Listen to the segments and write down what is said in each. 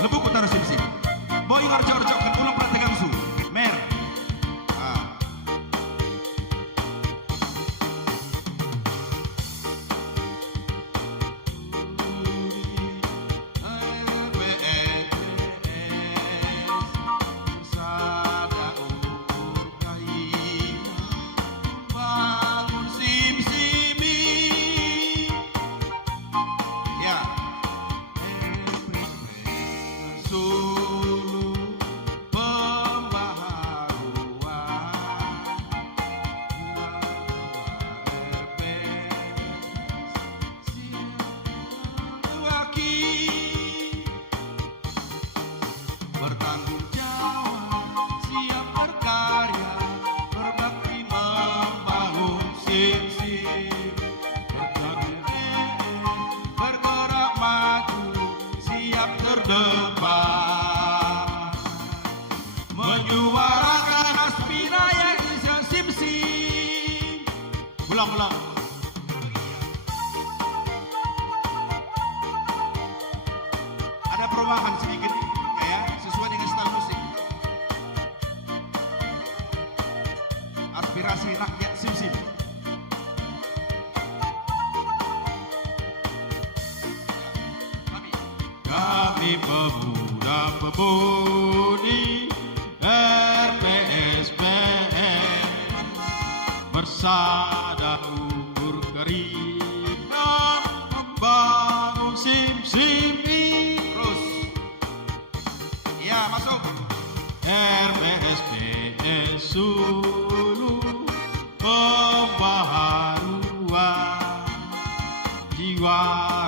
Lebuk Utara Simsim. Boy Arjo-arjo kan ulang prategang su. Mer. Bertanggung jawab, siap berkarya, berbakti membangun Simsim. Bergerak maju, siap terdepan, menyuarakan aspirasi Simsim. Ulang. Ada perubahan sedikit ya, sesuai dengan style musik. Aspirasi rakyat Simsim. Kami pemuda-pemudi RPSPN bersada ukur keringat membangun Simsim ini. Terus. Ya, masuk. RPSPN Sulu pembaharuan jiwa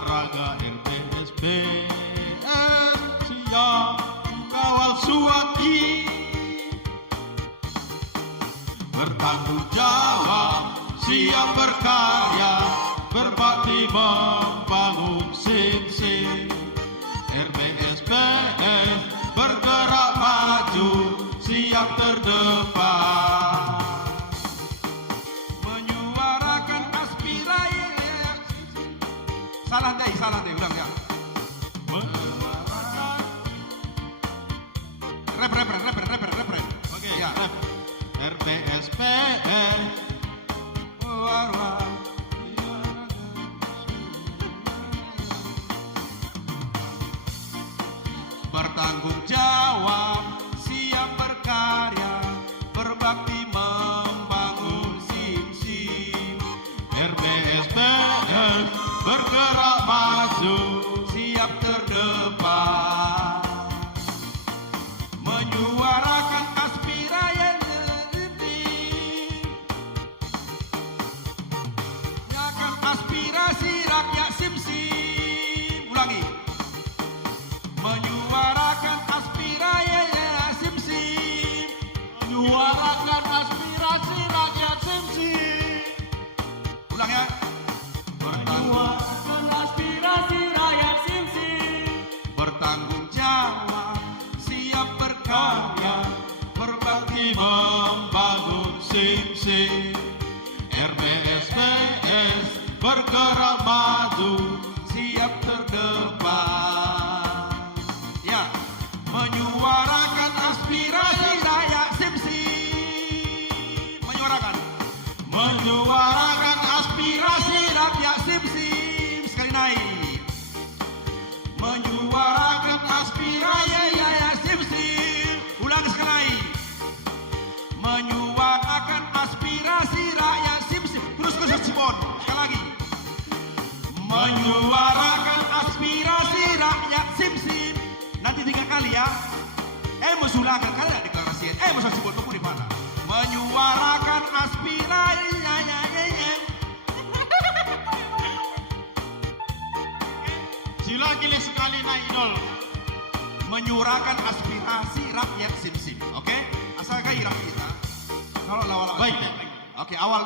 raga RPSPN siap kawal suaki, bertanggung jawab, siap berkarya, berbakti membangun Simsim. RPSPN bergerak maju, siap terdepan, Menyuarakan aspirasi. Salah deh, ulang ya. Referen. Oke, Ya. RPSPN Bertanggung jawab, siap berkarya, berbakti membangun Simsim. RPSPN bergerak maju, Siap terdepan, menyuarakan aspirasi rakyat Simsim. Ulangi. Menyuarakan aspirasi Simsim. menyuarakan aspirasi rakyat Simsim. Ulang ya. Menyuarakan aspirasi rakyat Simsim. Bertanggung jawab, siap berkarya, berbakti Membangun Simsim. RPSPN bergerak maju, siap terdepan. Ya, menyuarakan aspirasi rakyat Simsim. Menyuarakan aspirasi rakyat Simsim. Sekali naik. Menyuarakan aspirasi rakyat Simsim. Ulang sekali naik. Menyuarakan aspirasi rakyat Simsim. Terus Simon. Sekali lagi. Menyuarakan aspirasi rakyat Simsim. Nanti 3 kali ya. Ulangan kali tidak deklarasian. Masuk Simon, kamu di mana? Menyuarakan aspirasi. sila gili sekali naik idol. Menyuarakan aspirasi rakyat Simsim. Oke? Asal gairah kita. Kalau lawak. Baik. Oke, awal.